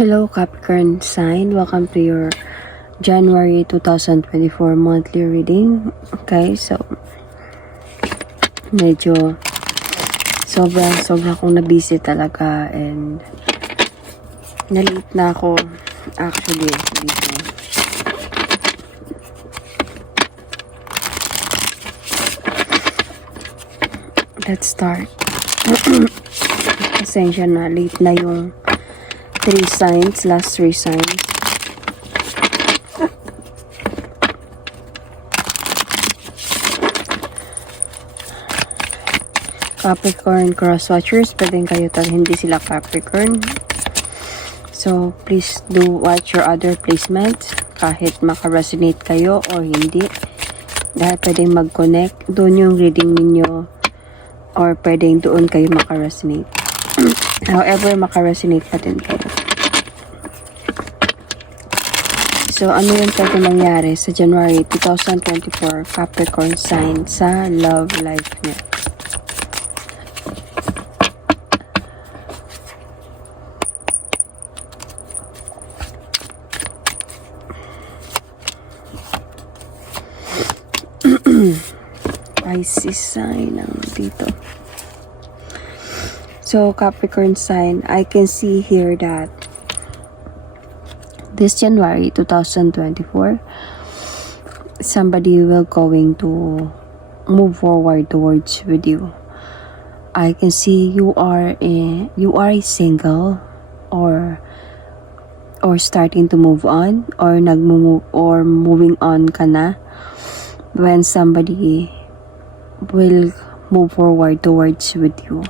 Hello Capricorn sign, welcome to your January 2024 monthly reading. Okay, so medyo sobra akong na-busy talaga and na-late na ako actually dito. Let's start. Pasensya na, late na yung 3 signs, last 3 signs. Capricorn cross-watchers, pwedeng kayo hindi sila Capricorn. So, please do watch your other placements kahit maka-resonate kayo or hindi. Dahil pwedeng mag-connect. Doon yung reading ninyo or pwedeng doon kayo maka-resonate. However, maka-resonate pa din kayo. So, ano yung pwede mangyari sa January 2024 Capricorn sign sa love life niya? Pisces sign ang dito. So, Capricorn sign, I can see here that this January 2024, somebody will going to move forward towards with you. I can see you are a single or starting to move on or nagmo-move or moving on ka na when somebody will move forward towards with you.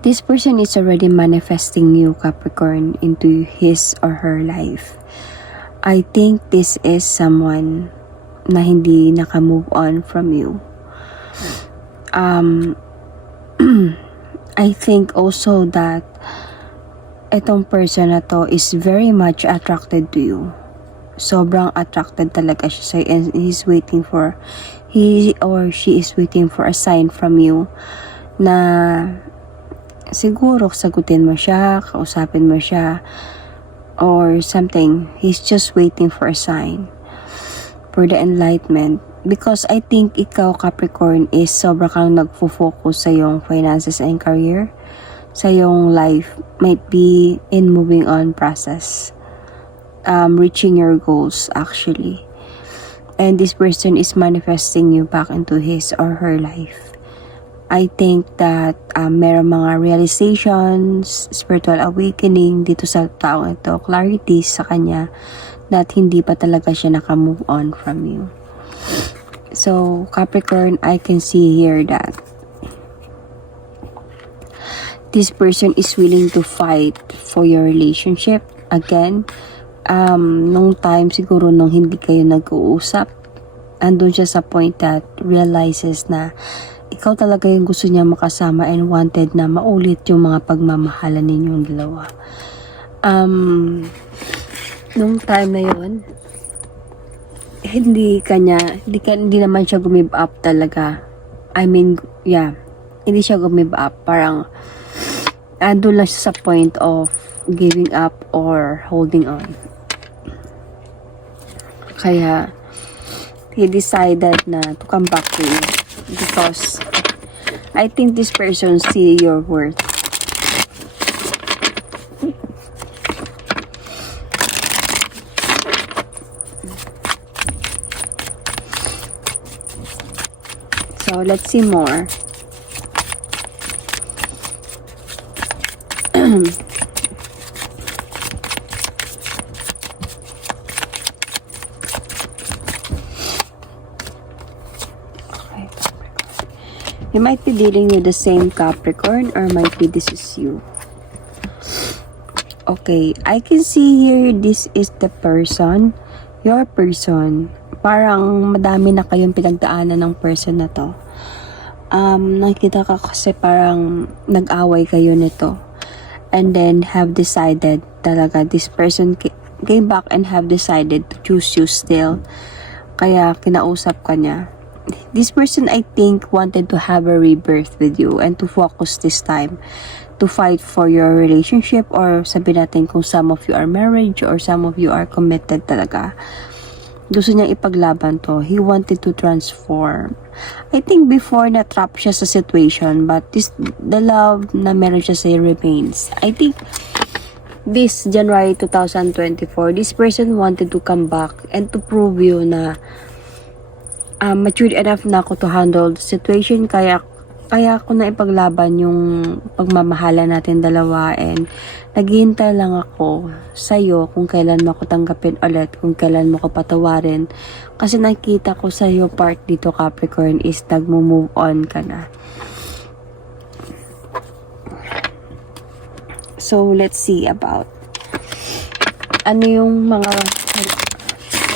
This person is already manifesting you, Capricorn, into his or her life. I think this is someone na hindi naka-move on from you. I think also that itong person na to is very much attracted to you. Sobrang attracted talaga siya sa'yo and he or she is waiting for a sign from you na siguro sagutin mo siya, kausapin mo siya, or something. He's just waiting for a sign for the enlightenment. Because I think ikaw, Capricorn, is sobra kang nagfo-focus sa iyong finances and career, sa iyong life, might be in moving on process, reaching your goals actually. And this person is manifesting you back into his or her life. I think that meron mga realizations, spiritual awakening dito sa taong ito, clarity sa kanya that hindi pa talaga siya naka-move on from you. So, Capricorn, I can see here that this person is willing to fight for your relationship. Again, nung time siguro nung hindi kayo nag-uusap, andun siya sa point that realizes na ikaw talaga yung gusto niya makasama and wanted na maulit yung mga pagmamahalan ninyong dalawa. Nung time na yun, hindi naman siya gumib up talaga. I mean, yeah, hindi siya gumib up. Parang, andun lang siya sa point of giving up or holding on. Kaya, he decided na to come back to you because I think this person see your worth. So, let's see more. You might be dealing with the same Capricorn or might be this is you. Okay, I can see here this is the person, your person. Parang madami na kayong pinagdaanan ng person na to. Nakita ka kasi parang nag-away kayo nito. And then have decided talaga this person came back and have decided to choose you still. Kaya kinausap ka niya. this person, I think, wanted to have a rebirth with you and to focus this time to fight for your relationship, or sabi natin kung some of you are married or some of you are committed talaga. Gusto niyang ipaglaban to. He wanted to transform. I think before na-trap siya sa situation, but the love na meron siya sa'yo remains. I think this January 2024, this person wanted to come back and to prove you na matured enough na ako to handle the situation, kaya ako na ipaglaban yung pagmamahala natin dalawa, and naghihintay lang ako sa'yo kung kailan mo ako tanggapin ulit, kung kailan mo ko patawarin, kasi nakita ko sa'yo part dito, Capricorn, is nagmo-move on ka na. So let's see about ano yung mga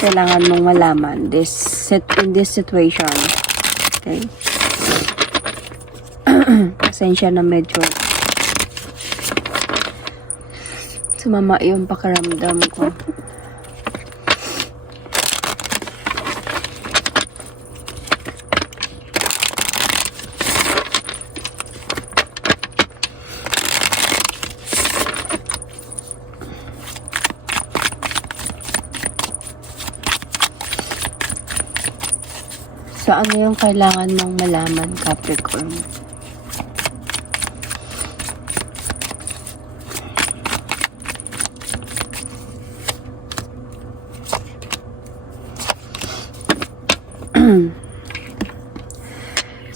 kailangan mong malaman in this situation. Okay. Pasensya na medyo sumama yung pakiramdam ko. So, ano yung kailangan mong malaman, Capricorn?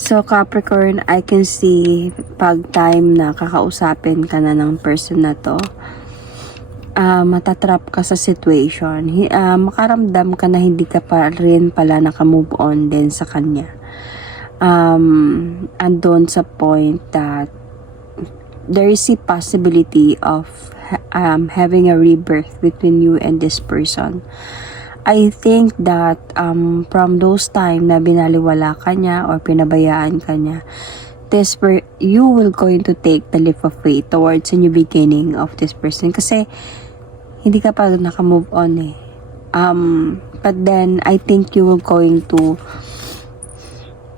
So, Capricorn, I can see pag time na kakausapin ka na ng person na to, matatrap ka sa situation. Makaramdam ka na hindi ka pa rin pala nakamove on din sa kanya. Andon sa point that there is a possibility of having a rebirth between you and this person. I think that from those time na binaliwala ka niya or pinabayaan ka niya, you will going to take the leap of faith towards a new beginning of this person. Kasi hindi ka pa nakamove on eh. But then, I think you will going to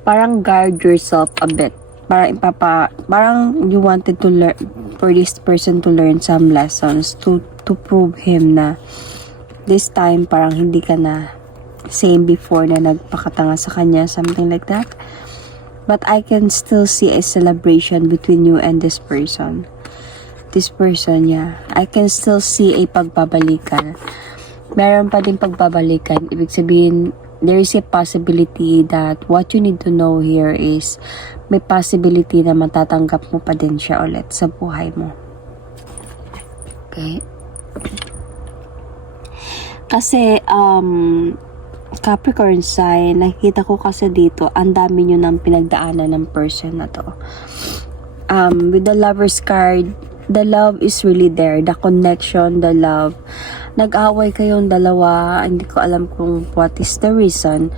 parang guard yourself a bit. Parang you wanted to learn, for this person to learn some lessons to prove him na this time parang hindi ka na same before na nagpakatanga sa kanya, something like that. But I can still see a celebration between you and this person. Yeah. I can still see a pagbabalikan. Meron pa din pagbabalikan. Ibig sabihin, there is a possibility that what you need to know here is may possibility na matatanggap mo pa din siya ulit sa buhay mo. Okay? Kasi, Capricorn sign, nakita ko kasi dito, ang dami nyo ng pinagdaanan ng person na to. With the Lover's card, the love is really there. The connection, the love. Nag-away kayong dalawa. Hindi ko alam kung what is the reason.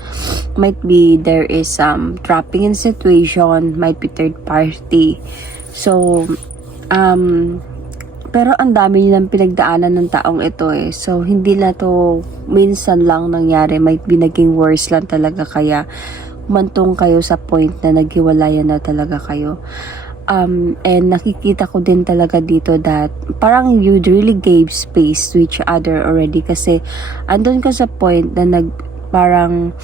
Might be there is trapping in situation. Might be third party. So, pero ang dami nilang pinagdaanan ng taong ito eh. So, hindi na to minsan lang nangyari. Might be naging worse lang talaga, kaya umantong kayo sa point na naghiwalayan na talaga kayo. And nakikita ko din talaga dito that parang you really gave space to each other already, kasi andun ka sa point na parang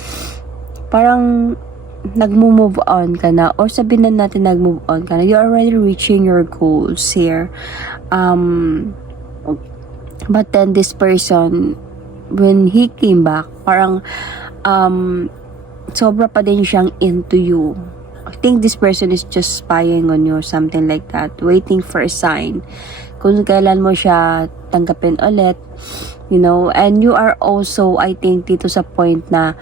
nag-move on ka na, or sabihin na natin nag-move on ka na. You're already reaching your goals here. But then this person, when he came back, parang sobra pa din siyang into you. I think this person is just spying on you or something like that, waiting for a sign kung kailan mo siya tanggapin ulit, you know. And you are also, I think, dito sa point na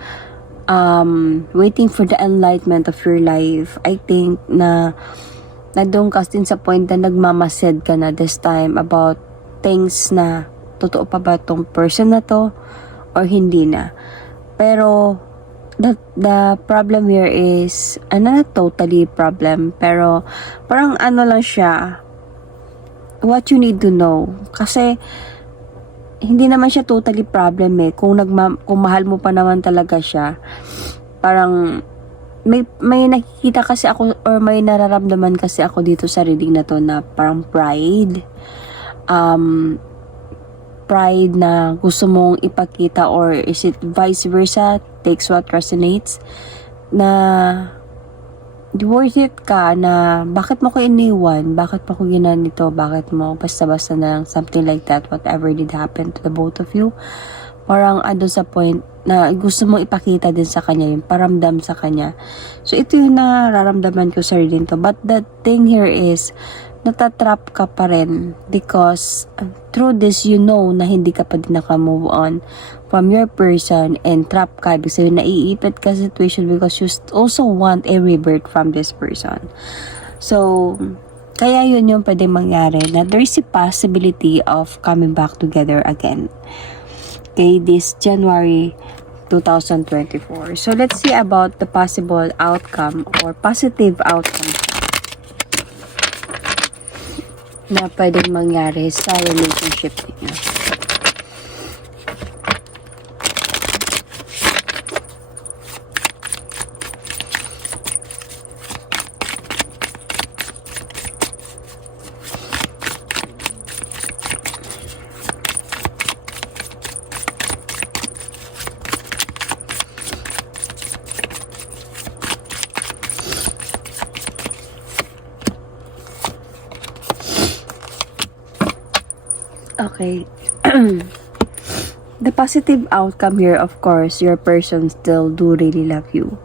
waiting for the enlightenment of your life. I think na nandun ka din sa point na nagmamasid ka na this time about things na totoo pa ba tong person na to or hindi na. Pero the problem here is not totally problem, pero parang lang siya, what you need to know. Kasi hindi naman siya totally problem eh. Kung mahal mo pa naman talaga siya, parang may nakikita kasi ako or may nararamdaman kasi ako dito sa reading na to na parang pride. Pride na gusto mong ipakita, or is it vice versa, takes what resonates, na worth it ka, na bakit mo ko iniwan, bakit mo ko ginanito, bakit mo basta-basta na lang, something like that, whatever did happen to the both of you. Parang ando sa point na gusto mong ipakita din sa kanya, yung paramdam sa kanya. So ito yung nararamdaman ko sa reading to. But the thing here is, natatrap ka pa rin because through this, you know na hindi ka pa din naka-move on from your person, and trap ka. Ibig sabihin, naiipit ka sa situation because you also want a rebirth from this person. So, kaya yun yung pwede mangyari, na there is a possibility of coming back together again. Okay, this January 2024. So, let's see about the possible outcome or positive outcome na pwedeng mangyari sa relationship niyo. Okay. The positive outcome here, of course, your person still do really love you.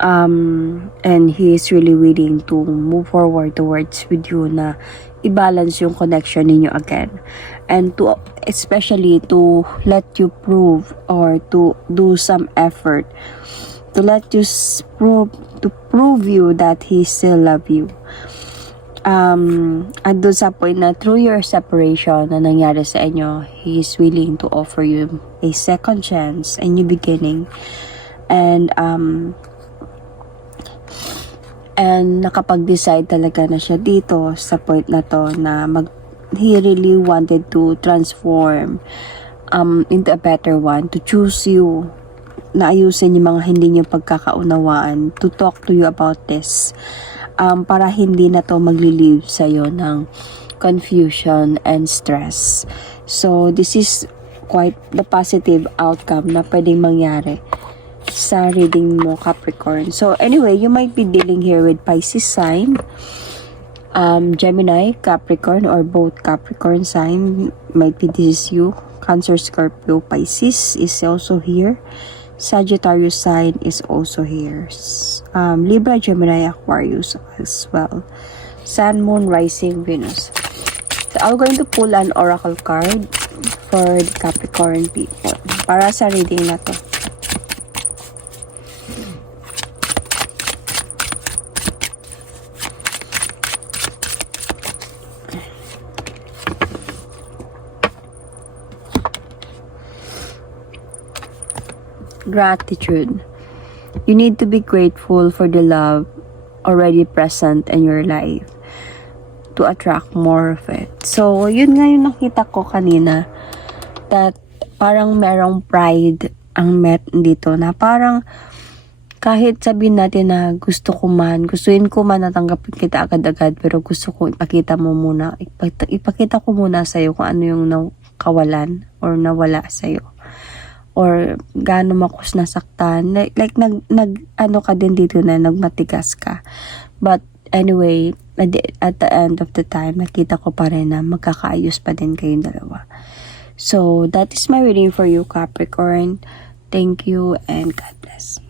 And he is really willing to move forward towards with you, na i-balance yung connection ninyo again. And to, especially to let you prove, or to do some effort to let you prove you that he still love you. At doon sa point na through your separation na nangyari sa inyo, he is willing to offer you a second chance, a new beginning. And nakapag-decide talaga na siya dito sa point na to, na he really wanted to transform into a better one, to choose you, na ayusin yung mga hindi niyo pagkakaunawaan, to talk to you about this. Para hindi na to magli-leave sa'yo ng confusion and stress. So, this is quite the positive outcome na pwedeng mangyari sa reading mo, Capricorn. So, anyway, you might be dealing here with Pisces sign, Gemini, Capricorn, or both Capricorn sign. Might be this is you. Cancer, Scorpio, Pisces is also here. Sagittarius sign is also here. Libra, Gemini, Aquarius as well. Sun, Moon, Rising, Venus. So, I'm going to pull an oracle card for the Capricorn people para sa reading na to. Gratitude. You need to be grateful for the love already present in your life to attract more of it. So, yun nga yung nakita ko kanina, that parang merong pride ang met dito, na parang kahit sabihin natin na gustuin ko man natanggapin kita agad-agad, pero gusto ko ipakita ko muna sa'yo kung ano yung kawalan or nawala sa'yo, or gaano makus nasaktan, like ano ka din dito, na nagmatigas ka. But anyway, at the end of the time, nakita ko pa rin na magkakaayos pa din kayong dalawa. So that is my reading for you, Capricorn. Thank you and God bless.